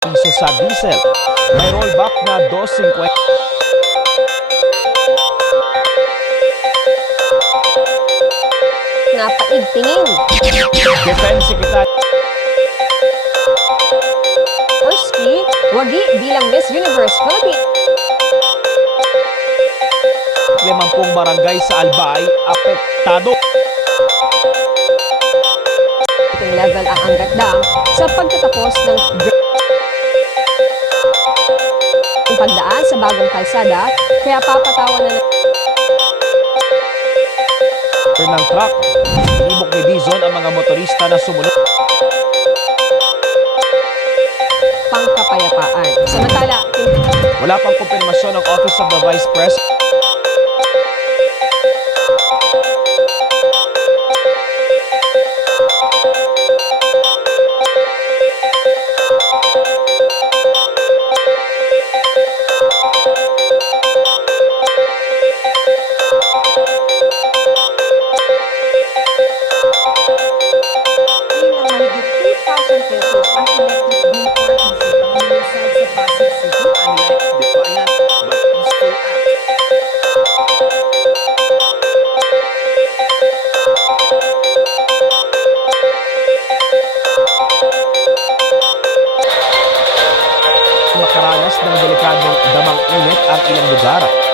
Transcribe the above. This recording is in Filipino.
piso sa diesel. May rollback na 2.50. Napaigtingin. Defense Secretary Orsky, wagi bilang Miss Universe Philippines. 50 barangay sa Albay apektado. Level ang Angat Dam sa pagtatapos ng pagdaan sa bagong kalsada, kaya papatawan na ng truck. Inibok ni Dizon ang mga motorista na sumunod. pangkapayapaan. Samantala, Wala pang kumpirmasyon ng Office of the Vice President. Mahigit 3,000 pesos ang electric bill for issue ang nilusan sa Pasig City. Unlike defiant but peaceful act. Makaranas ng delikadong damang init ang ilang lugar.